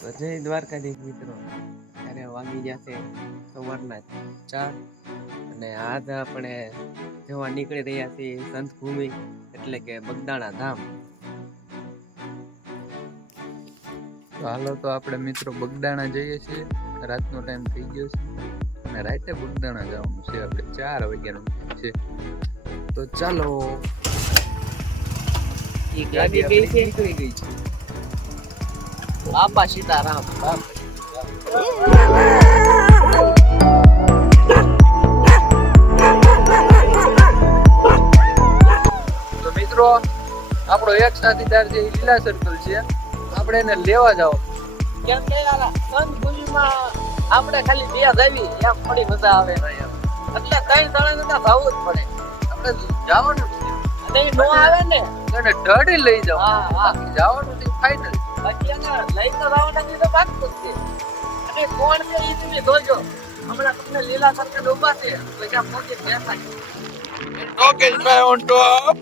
તો જય દ્વારકાધીશ મિત્રો. ત્યારે વાગી જશે સવારના 4 અને આજ આપણે જવા નીકળી રહ્યા છીએ સંત ભૂમિ એટલે કે બગદાણા ધામ. તો હાલો તો આપણે મિત્રો બગદાણા જઈએ છીએ. રાતનો ટાઈમ થઈ ગયો છે અને રાતે બગદાણા જવાનું છે. આપણે 4 વાગ્યાનો છે તો ચાલો. ગાડી કઈ છે? નીકળી ગઈ છે. બાપા સીતારામ. તો મિત્રો આપણો એક સાથીદાર છે લીલા સર્કલ છે, આપણે એને લેવા જાવ. કેમ કે સંત ભૂમિમાં આપણે ખાલી બે જાવી એમ થોડી મજા આવે, એટલે 3 જણા નતા ભાવવું જ પડે. આપણે જવાનું છે અને નો આવે ને એને ઢળી લઈ જાવ. હા જવાનું છે ફાઇનલ. બાકી એને લઈ તો જવાના તો પાકું જ છે. અને કોણ છે એ તમે જોજો. હમણાં તમને લીલા સર્કલ ઉભા છે પછી મોટી બેઠા છે. રોકેટ મેં ઓન ટોપ.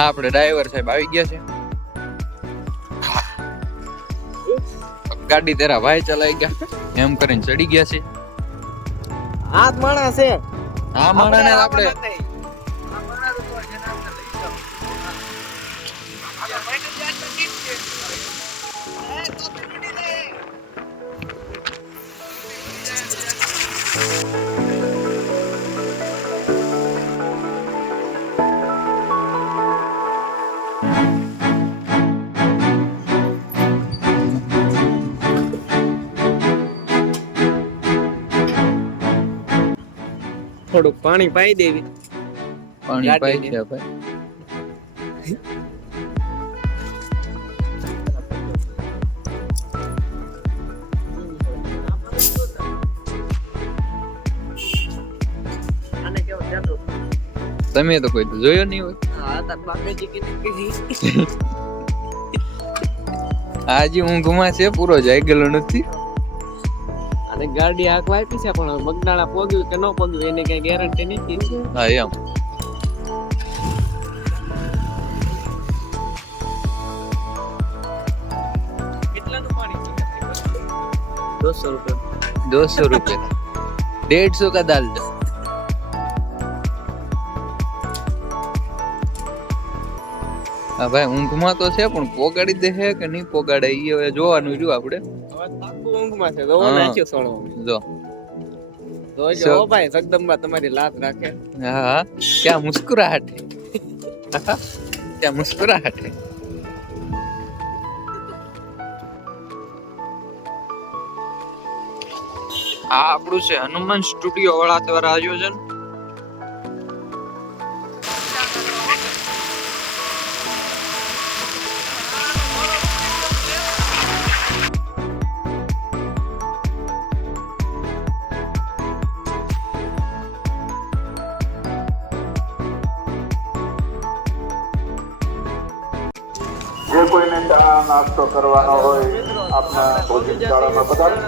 આપણે ડ્રાઈવર સાહેબ આવી ગયા છે. ગાડી તેરા ભાઈ ચલાઈ ગયા એમ કરીને ચડી ગયા છે. હાથ માણસ છે. આ માણસને આપણે થોડુંક પાણી પાઈ દેવી. પાણી પાઈ છે ભાઈ. તમે તો કોઈ જોયો નહીં હોય. આજે ઊંઘમાં છે, પૂરો જાગેલો નથી. અને ગાડી આંકવા આપી છે પણ બગદાણા પોગ્યું કે ન પોગ્યું એની કઈ ગેરંટી નથી. હા એમ. કેટલાનું પાણી છે? 200 રૂપિયા. 200 रुपये 150 का डाल दो. હા ભાઈ ઊંઘમાં તો છે પણ પોગાડી દે કે નહીં પોગાડે એ હવે જોવાનું રહ્યું આપણે. ઊંઘમાં છે તો નાખ્યો સોળો. જો ભાઈ જગદંબા તમારી લાત રાખે. હા ક્યાં મુસ્કુરાહટ હે. ક્યાં મુસ્કુરાહટ હે. આ આપણું છે હનુમાન સ્ટુડિયો વાળા દ્વારા આયોજન. જે કોઈને ચા નાસ્તો કરવાનો હોય આપના ભોજનશાળામાં પધારો.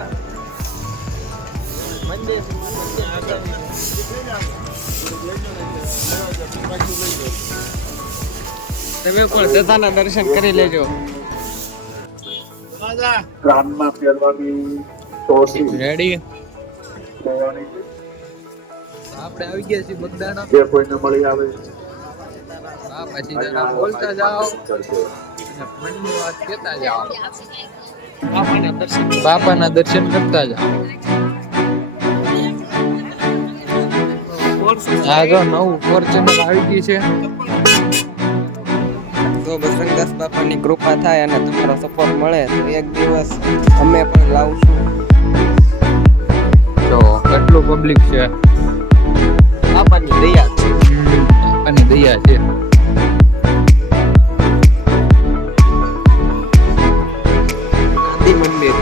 તમે પણ જતાના દર્શન કરી લેજો. કાનમાં પહેરવાની ટોપી રેડી. લેવાની છે. આપણે આવી ગયા છીએ બગદાણા. જે કોઈને મળી આવે હા પછી જરા બોલતા જાઓ કરજો. અને મનની વાત કહેતા જાઓ. બાપાના દર્શન બાપાના દર્શન કરતા જાઓ. આ જો નવું ફોર્ચ્યુનર આવી ગઈ છે. તો બજરંગદાસ બાપાની કૃપા થાય અને તમારો સપોર્ટ મળે તો એક દિવસ અમે પણ લાવશું. જો કેટલું પબ્લિક છે. બાપાની દયા છે. બાપાની દયા છે. આદિ મંદિર.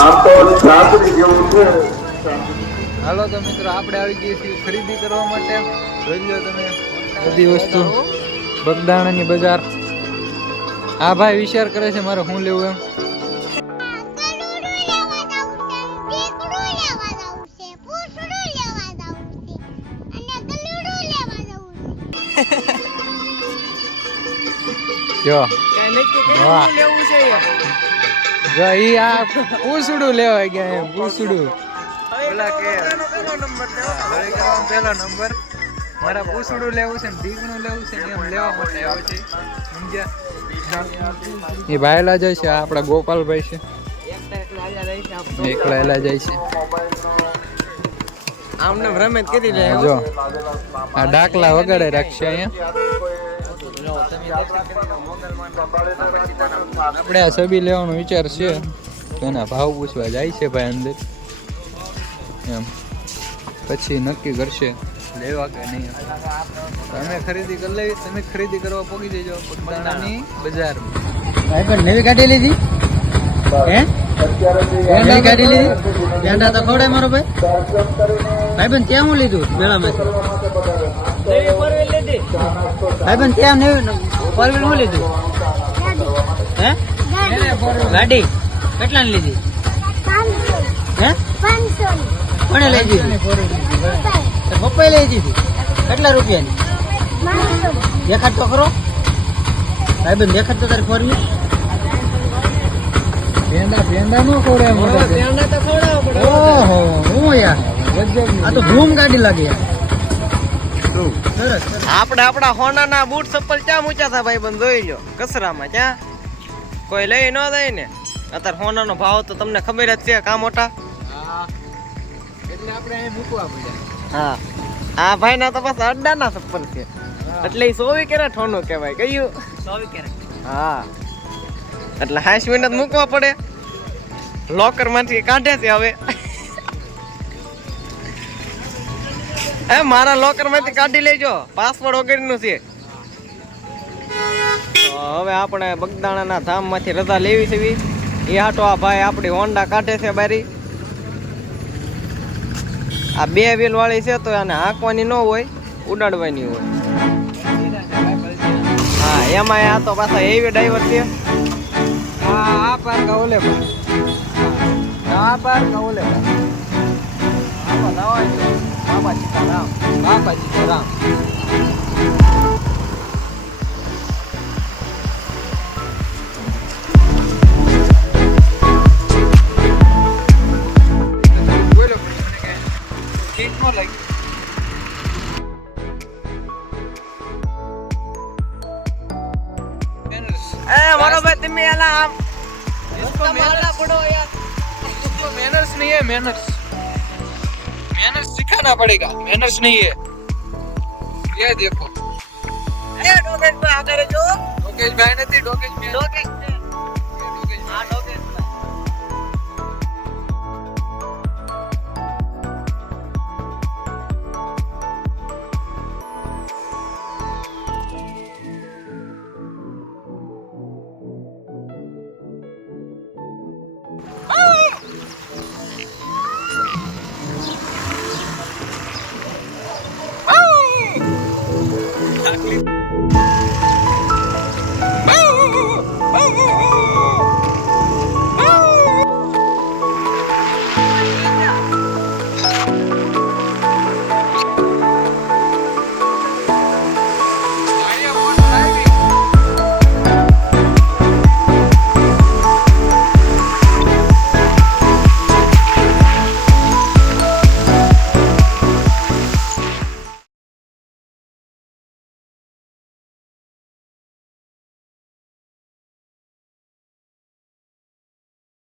આમ તો છાત્રી જેવું છે. હાલો તો મિત્રો આપણે આવી ગયા છીએ ખરીદી કરવા માટે. જોઈ લો તમે બધી વસ્તુ. બગદાણાની બજાર. આ ભાઈ વિચાર કરે છે મારે શું લેવું એમ. જો વાહ. જો ઈ આ પૂસડું લેવા ગયા એમ પૂસડું. પેલા કે પેલો નંબર મારા પૂસડું લેવું છે ને ઢીકણું લેવું છે ને એમ લેવા માટે આવે છે. સમજ્યા? એ ભાઈલા જાય છે. આ આપણા ગોપાલભાઈ છે. એકલા એલા જાય છે. આમને રમેત કરી લે. જો આ ડાકલા વગાડે રાખશે અહીંયા. આપણે આ છબી લેવાનો વિચાર છે તો એના ભાવ પૂછવા જાય છે ભાઈ અંદર. એમ પછી નક્કી કરશે લેવા કે નહીં. તમે ખરીદી કરી લેવી. તમે ખરીદી કરવા પહોંચી જજો બગદાણાની બજારમાં. ભાઈ પણ નવી ગાડી લીધી હે? નવી ગાડી લીધી? ગાંડા તો ખવડાય મારો ભાઈ. ભાઈ પણ ત્યાં હું લીધું મેળામાંથી? ભાઈ પણ ત્યાં નવી ફોર વ્હીલ હું લીધું હે? ગાડી કેટલાની લીધી હે? કોણે લઈ દીધી? પપ્પાએ લઈ દીધી. કેટલા રૂપિયાની? દેખાડ તો ખરો ભાઈ બેન. દેખાડ તો તારી ફોર વ્હીલ. ભેંડા નો ખવડાવે મોટા ભેંડા તો ખવડાવવા પડે. ઓહો હું યાર આ તો ધૂમ ગાડી લાગે યાર. સરસ. આપણે આપણા હોનાના બૂટ ચપ્પલ ક્યાં મૂક્યા હતા ભાઈ બંધ જોઈ લો. કચરામાં ક્યાં કોઈ લઈ ન જાય ને. અત્યારે હોનાનો ભાવ તો તમને ખબર જ છે કા મોટા. એટલે આપણે અહીં મૂકવા પડ્યા. હા આ ભાઈ ના તો પાછા અડ્ડાના ચપ્પલ છે એટલે એ 100 કેરેટ હોનું કહેવાય. કયું 100 કેરેટ? હા એટલે 60 મિનિટ મૂકવા પડે. લોકર માંથી કાઢે છે હવે. એ મારા લોકર માંથી કાઢી લેજો. પાસવર્ડ વગેરેનું છે. તો હવે આપણે બગદાણાના ધામમાંથી રજા લેવી છે. એ હાટો આ ભાઈ આપણી હોન્ડા કાઢે છે બારી. આ 2 વ્હીલ વાળી છે તો આને હાંકવાની ન હોય, ઉડાડવાની હોય. હા એમાં આ તો પાછા હેવી ડ્રાઈવર છે. આ પાર કા ઓલે પર. આ પાર કા ઓલે પર. આમાં જવાય બાબા સીતારામ. બાપા સીતારામ. મારો ભાઈ તમે એલા આમ મારલા પડો યાર. मैनर्स नहीं है. मैनर्स मैनर्स सिखाना पड़ेगा. मैनर्स नहीं है. ये देखो એ ડોકેશભાઈ આગળ જો ડોકેશભાઈ નથી ડોકેશભાઈ ડોકેશ